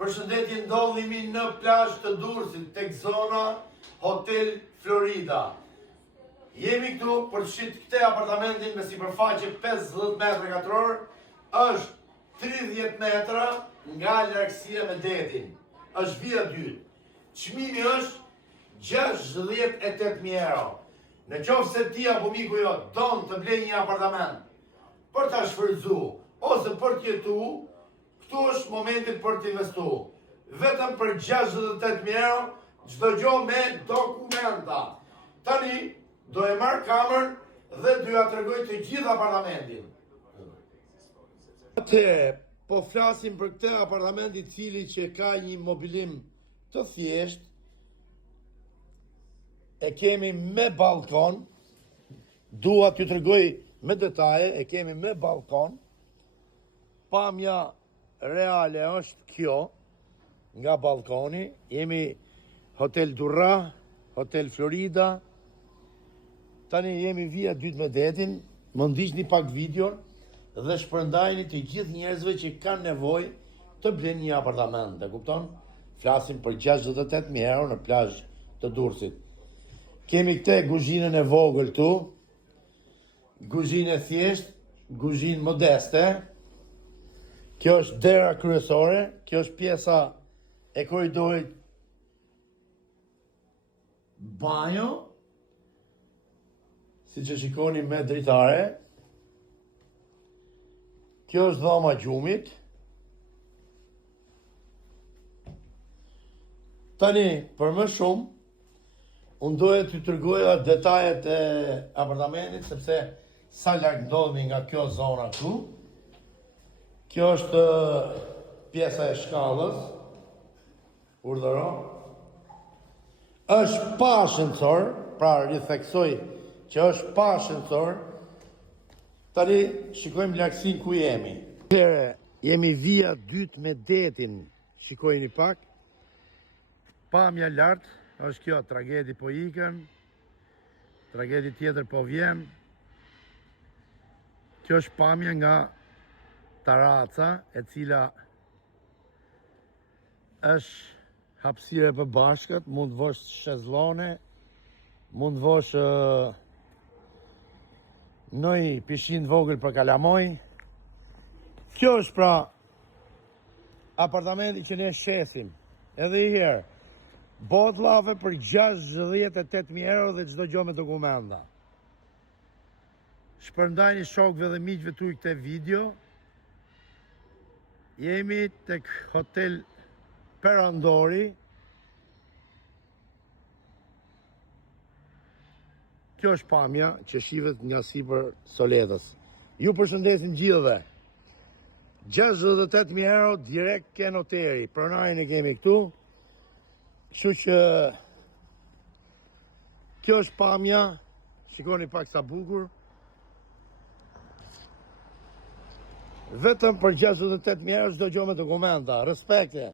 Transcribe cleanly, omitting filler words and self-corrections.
Përshëndetje, ndodhemi në plazh të Durrësit, tek zona Hotel Florida. Jemi këtu për të shitur këtë apartamentin me sipërfaqe 50 metra katror, është 30 metra nga largësia me detin. Është vija 2. Çmimi është 68.000 euro. Në qoftë se ti apo miku jot don të blej një apartament për ta shfrytzuar ose për të jetuar, këtu është momenti për të investuar. Vetëm për 68.000 euro, çdo gjë me dokumenta. Tani do e marr kamerën dhe do ja tregoj të gjithë apartamentin. Po flasim për këtë apartament i cili që ka një mobilim të thjesht. E kemi me balkon, dua t'ju tregoj me detaje, e kemi me balkon. Pamja reale është kjo, nga balkoni. Jemi Hotel Durra, Hotel Florida. Tani jemi vija 2 me detin. Më ndiqni pak videon dhe shpërndajni të gjithë njerëzve që kanë nevojë të blenë një apartament, e kupton? Flasim për 68.000 euro në plazh të Durrësit. Kemi këte kuzhinën e vogël këtu, kuzhinë e thjesht, kuzhinë modeste. Kjo është dera kryesore, kjo është pjesa e korridorit banjo, si që shikoni me dritare. Kjo është dhoma gjumit. Tani, për më shumë, unë doja t'ju tregoja detajet e apartamentit, sepse sa larg ndodhemi nga kjo zona këtu. Kjo është pjesa e shkallës. Urdhëro. Është pa ascensor, pra ritheksoj që është pa ascensor. Tani shikojmë largësinë ku jemi. Jemi vija 2 me detin. Shikojeni pak. Pamja lart, është kjo, tragedi po ikën, tragedi tjetër po vjen. Kjo është pamja nga taraca, e cila është hapësire për bashkët, mund të vosh shezllone, mund të vosh nëj pishin vogël për kalamoj. Kjo është pra apartamenti që ne shesim. Edhe i herë, botllave për 68.000 euro dhe çdo gjë me dokumenta. Shpërndajni shokëve dhe miqve tuaj këtë video. Jemi tek Hotel Perandori. Kjo është pamja që shihet nga sipër Soledhës. Ju përshëndesim gjithëve. 68.000 euro direkt ke noteri. Pronarin e kemi këtu. Kështu që kjo është pamja. Shikoni pak sa bukur. Vetëm për 68.000 euro çdo gjë me dokumenta. Respekte.